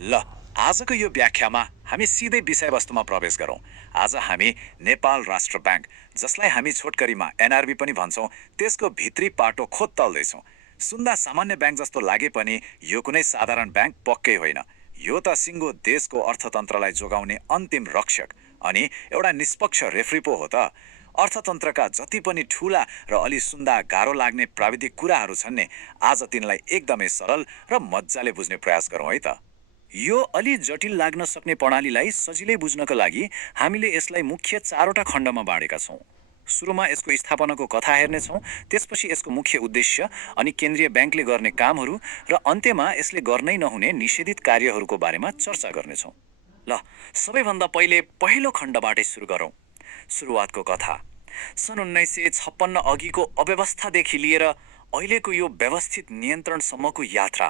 ल आजको यो व्याख्यामा हामी सिधै विषयवस्तुमा प्रवेश गरौँ। आज हामी नेपाल राष्ट्र ब्याङ्क, जसलाई हामी छोटकरीमा एनआरबी पनि भन्छौँ, त्यसको भित्री पाटो खोज्दैछौँ। सुन्दा सामान्य ब्याङ्क जस्तो लागे पनि यो कुनै साधारण ब्याङ्क पक्कै होइन। यो त सिङ्गो देशको अर्थतन्त्रलाई जोगाउने अन्तिम रक्षक अनि एउटा निष्पक्ष रेफ्री पो हो त। अर्थतन्त्रका जति पनि ठुला र अलि सुन्दा गाह्रो लाग्ने प्राविधिक कुराहरू छन् नि, आज तिनलाई एकदमै सरल र मजाले बुझ्ने प्रयास गरौँ है त। यो अलि जटिल लाग्न सक्ने प्रणालीलाई सजिलै बुझ्नको लागि हामीले यसलाई मुख्य 4वटा खण्डमा बाँडेका छौँ। सुरुमा यसको स्थापनाको कथा हेर्नेछौँ, त्यसपछि यसको मुख्य उद्देश्य अनि केन्द्रीय ब्याङ्कले गर्ने कामहरू, र अन्त्यमा यसले गर्नै नहुने निषेधित कार्यहरूको बारेमा चर्चा गर्नेछौँ। ल सबैभन्दा पहिलो खण्डबाटै सुरु गरौँ। सुरुवातको कथा। सन् 1956 अघिको अव्यवस्थादेखि लिएर अहिलेको यो व्यवस्थित नियन्त्रणसम्मको यात्रा।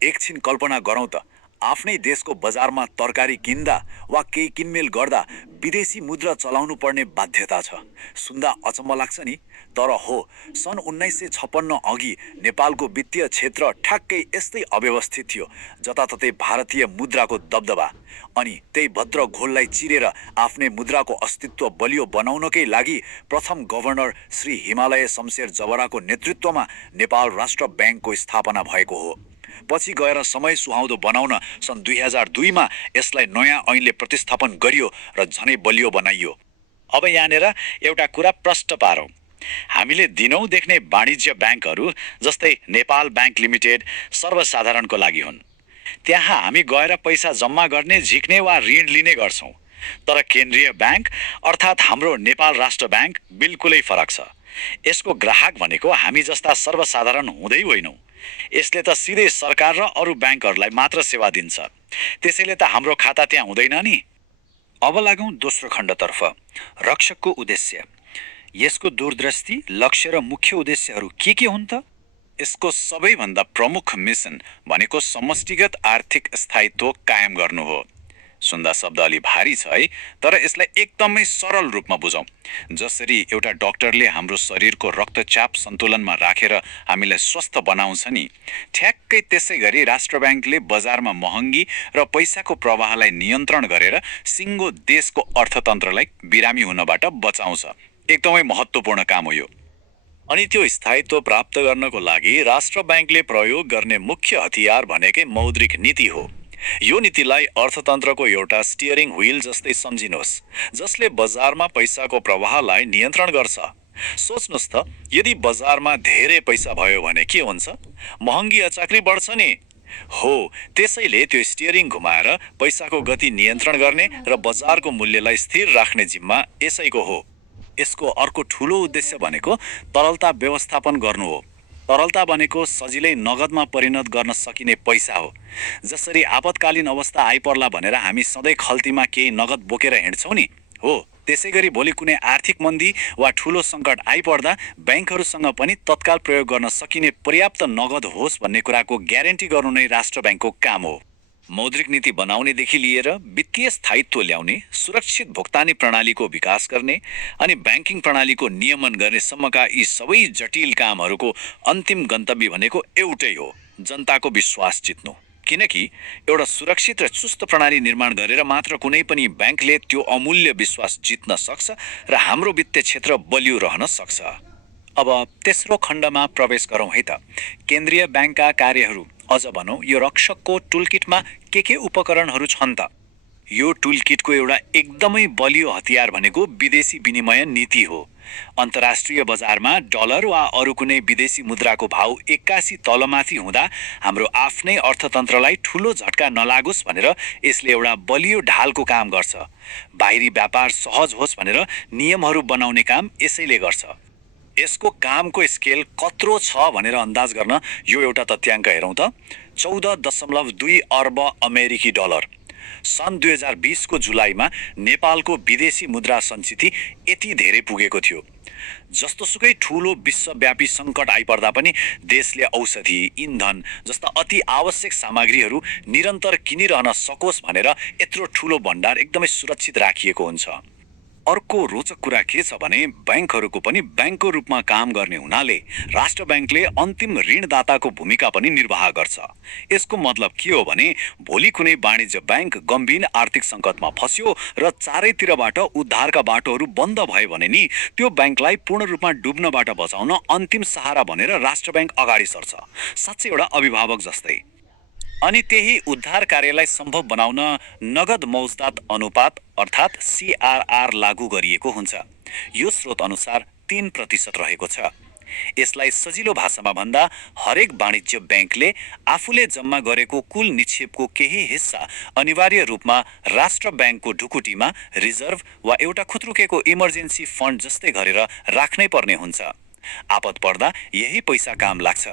एकछिन कल्पना गरौँ त, आफ्नै देशको बजारमा तरकारी किन्दा वा केही किनमेल गर्दा विदेशी मुद्रा चलाउनु पर्ने बाध्यता छ। सुन्दा अचम्म लाग्छ नि, तर हो, सन् 1956 अघि नेपालको वित्तीय क्षेत्र ठ्याक्कै यस्तै अव्यवस्थित थियो, जताततै भारतीय मुद्राको दबदबा। अनि त्यही भद्र घोललाई चिरेर आफ्नै मुद्राको अस्तित्व बलियो बनाउनकै लागि प्रथम गभर्नर श्री हिमालय शमशेर जबराको नेतृत्वमा नेपाल राष्ट्र ब्याङ्कको स्थापना भएको हो। पछि गएर समय सुहाउँदो बनाउन सन् 2002मा यसलाई नयाँ ऐनले प्रतिस्थापन गरियो र झनै बलियो बनाइयो। अब यहाँनिर एउटा कुरा प्रष्ट पारौँ। हामीले दिनौँ देख्ने वाणिज्य ब्याङ्कहरू जस्तै नेपाल ब्याङ्क लिमिटेड सर्वसाधारणको लागि हुन्। त्यहाँ हामी गएर पैसा जम्मा गर्ने, झिक्ने वा ऋण लिने गर्छौँ। तर केन्द्रीय ब्याङ्क अर्थात् हाम्रो नेपाल राष्ट्र ब्याङ्क बिल्कुलै फरक छ। यसको ग्राहक भनेको हामी जस्ता सर्वसाधारण हुँदै होइनौँ। यसले त सिधै सरकार र अरू ब्याङ्कहरूलाई मात्र सेवा दिन्छ। त्यसैले त हाम्रो खाता त्यहाँ हुँदैन नि। अब लागौँ दोस्रो खण्डतर्फ, रक्षकको उद्देश्य। यसको दूरदृष्टि, लक्ष्य र मुख्य उद्देश्यहरू के हुन् त? यसको सबैभन्दा प्रमुख मिसन भनेको समष्टिगत आर्थिक स्थायित्व कायम गर्नु हो। सुन्दा शब्द अलि भारी छ है, तर यसलाई एकदमै सरल रूपमा बुझौँ। जसरी एउटा डाक्टरले हाम्रो शरीरको रक्तचाप सन्तुलनमा राखेर हामीलाई स्वस्थ बनाउँछ नि, ठ्याक्कै त्यसै गरी राष्ट्र ब्याङ्कले बजारमा महँगी र पैसाको प्रवाहलाई नियन्त्रण गरेर सिङ्गो देशको अर्थतन्त्रलाई बिरामी हुनबाट बचाउँछ। एकदमै महत्त्वपूर्ण काम हो यो। अनि त्यो स्थायित्व प्राप्त गर्नको लागि राष्ट्र ब्याङ्कले प्रयोग गर्ने मुख्य हतियार भनेकै मौद्रिक नीति हो। यो नीतिलाई अर्थतन्त्रको एउटा स्टियरिङ व्हील जस्तै सम्झिनुहोस्, जसले बजारमा पैसाको प्रवाहलाई नियन्त्रण गर्छ। सोच्नुहोस् त, यदि बजारमा धेरै पैसा भयो भने के हुन्छ? महँगी अचाक्री बढ्छ नि। हो, त्यसैले त्यो स्टियरिङ घुमाएर पैसाको गति नियन्त्रण गर्ने र बजारको मूल्यलाई स्थिर राख्ने जिम्मा यसैको हो। यसको अर्को ठुलो उद्देश्य भनेको तरलता व्यवस्थापन गर्नु हो। तरलता भनेको सजिलै नगदमा परिणत गर्न सकिने पैसा हो। जसरी आपतकालीन अवस्था आइपर्ला भनेर हामी सधैँ खल्तीमा केही नगद बोकेर हिँड्छौँ नि, हो त्यसै गरी भोलि कुनै आर्थिक मन्दी वा ठुलो सङ्कट आइपर्दा ब्याङ्कहरूसँग पनि तत्काल प्रयोग गर्न सकिने पर्याप्त नगद होस् भन्ने कुराको ग्यारेन्टी गर्नु नै राष्ट्र ब्याङ्कको काम हो। मौद्रिक नीति बनाउनेदेखि लिएर वित्तीय स्थायित्व ल्याउने, सुरक्षित भुक्तानी प्रणालीको विकास गर्ने अनि ब्याङ्किङ प्रणालीको नियमन गर्नेसम्मका यी सबै जटिल कामहरूको अन्तिम गन्तव्य भनेको एउटै हो, जनताको विश्वास जित्नु। किनकि एउटा सुरक्षित र चुस्त प्रणाली निर्माण गरेर मात्र कुनै पनि ब्याङ्कले त्यो अमूल्य विश्वास जित्न सक्छ र हाम्रो वित्तीय क्षेत्र बलियो रहन सक्छ। अब तेस्रो खण्डमा प्रवेश गरौँ है त। केन्द्रीय ब्याङ्कका कार्यहरू, अझ भनौँ यो रक्षकको टुलकिटमा के उपकरणहरू छन् त? यो टुलकिटको एउटा एकदमै बलियो हतियार भनेको विदेशी विनिमय नीति हो। अन्तर्राष्ट्रिय बजारमा डलर वा अरू कुनै विदेशी मुद्राको भाउ एक्कासी तलमाथि हुँदा हाम्रो आफ्नै अर्थतन्त्रलाई ठुलो झट्का नलागोस् भनेर यसले एउटा बलियो ढालको काम गर्छ। बाहिरी व्यापार सहज होस् भनेर नियमहरू बनाउने काम यसैले गर्छ। यसको कामको स्केल कत्रो छ भनेर अन्दाज गर्न यो एउटा तथ्याङ्क हेरौँ त। 14.2 अर्ब अमेरिकी डलर। सन् 2020 को जुलाईमा नेपालको विदेशी मुद्रा सञ्चिति यति धेरै पुगेको थियो। जस्तोसुकै ठुलो विश्वव्यापी सङ्कट आइपर्दा पनि देशले औषधि, इन्धन जस्ता अति आवश्यक सामग्रीहरू निरन्तर किनिरहन सकोस् भनेर यत्रो ठुलो भण्डार एकदमै सुरक्षित राखिएको हुन्छ। अर्को रोचक कुरा के छ भने बैंकहरूको पनि बैंकको रूपमा काम गर्ने हुनाले राष्ट्र बैंकले अन्तिम ऋणदाताको भूमिका पनि निर्वाह गर्छ। यसको मतलब के हो भने भोलि कुनै वाणिज्य बैंक गम्भीर आर्थिक सङ्कटमा फस्यो र चारैतिरबाट उद्धारका बाटोहरू बन्द भयो भने नि त्यो बैंकलाई पूर्ण रूपमा डुब्नबाट बचाउन अन्तिम सहारा भनेर राष्ट्र बैंक अगाडि सर्छ, साँच्चै एउटा अभिभावक जस्तै। अनि त्यही उद्धार कार्यलाई सम्भव बनाउन नगद मौजदात अनुपात अर्थात् CRR लागू गरिएको हुन्छ। यो स्रोत अनुसार 3% रहेको छ। यसलाई सजिलो भाषामा भन्दा हरेक वाणिज्य बैंकले आफूले जम्मा गरेको कुल निक्षेपको केही हिस्सा अनिवार्य रूपमा राष्ट्र बैंकको ढुकुटीमा रिजर्भ वा एउटा खुत्रुकेको इमर्जेन्सी फन्ड जस्तै गरेर राख्नै पर्ने हुन्छ। आपत पर्दा यही पैसा काम लाग्छ।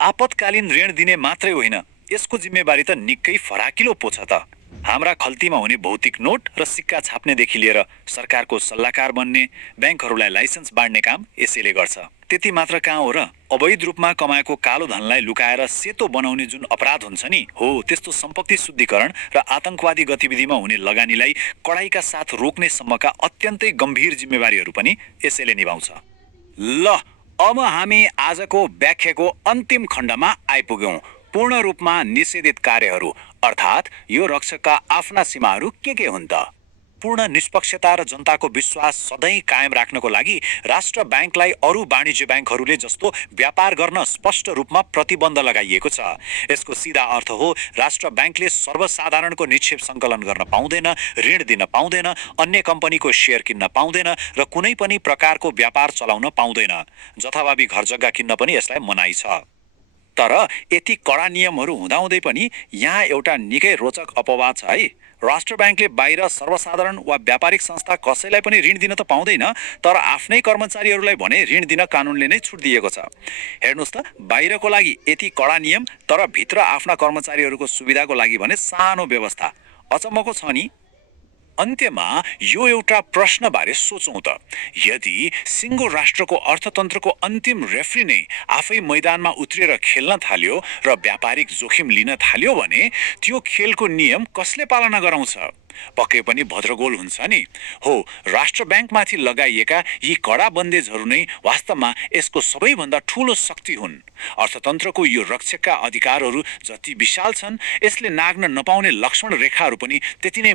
आपतकालीन ऋण दिने मात्रै होइन, यसको जिम्मेवारी त निकै फराकिलो पो छ त। हाम्रा खल्तीमा हुने भौतिक नोट र सिक्का छाप्नेदेखि लिएर सरकारको सल्लाहकार बन्ने, बैंकहरूलाई लाइसेन्स बाँड्ने काम यसैले गर्छ। त्यति मात्र कहाँ हो र, अवैध रूपमा कमाएको कालो धनलाई लुकाएर सेतो बनाउने जुन अपराध हुन्छ नि, हो त्यस्तो सम्पत्ति शुद्धिकरण र आतंकवादी गतिविधिमा हुने लगानीलाई कडाइका साथ रोक्ने सम्मका अत्यन्तै गम्भीर जिम्मेवारीहरू पनि यसैले निभाउँछ। ल, अब हामी आजको व्याख्याको अन्तिम खण्डमा आइपुग्यौं। पूर्ण रूपमा निषेधित कार्यहरू अर्थात् यो रक्षकका आफ्ना सीमाहरू के हुन् त? पूर्ण निष्पक्षता र जनताको विश्वास सधैँ कायम राख्नको लागि राष्ट्र बैंकलाई अरू वाणिज्य बैंकहरूले जस्तो व्यापार गर्न स्पष्ट रूपमा प्रतिबन्ध लगाइएको छ। यसको सिधा अर्थ हो राष्ट्र बैंकले सर्वसाधारणको निक्षेप सङ्कलन गर्न पाउँदैन, ऋण दिन पाउँदैन, अन्य कम्पनीको सेयर किन्न पाउँदैन र कुनै पनि प्रकारको व्यापार चलाउन पाउँदैन। जथाभावी घरजग्गा किन्न पनि यसलाई मनाइ छ। तर यति कडा नियमहरू हुँदाहुँदै पनि यहाँ एउटा निकै रोचक अपवाद छ है। राष्ट्र बैंकले बाहिर सर्वसाधारण वा व्यापारिक संस्था कसैलाई पनि ऋण दिन त पाउँदैन, तर आफ्नै कर्मचारीहरूलाई भने ऋण दिन कानुनले नै छुट दिएको छ। हेर्नुहोस् त, बाहिरको लागि यति कडा नियम, तर भित्र आफ्ना कर्मचारीहरूको सुविधाको लागि भने सानो व्यवस्था। अचम्मको छ नि। अन्त्यमा यो एउटा प्रश्नबारे सोचौँ त, यदि सिङ्गो राष्ट्रको अर्थतन्त्रको अन्तिम रेफ्री नै आफै मैदानमा उत्रिएर खेल्न थाल्यो र व्यापारिक जोखिम लिन थाल्यो भने त्यो खेलको नियम कसले पालना गराउँछ? पक्कै पनि भद्रगोल हुन्छ नि। हो, राष्ट्र बैंकमाथि लगाइएका यी कडा बन्देजहरू नै वास्तवमा यसको सबैभन्दा ठूलो शक्ति हुन्। अर्थतन्त्रको यो रक्षकका अधिकारहरू जति विशाल छन्, यसले नाग्न नपाउने लक्ष्मण रेखाहरू पनि त्यति नै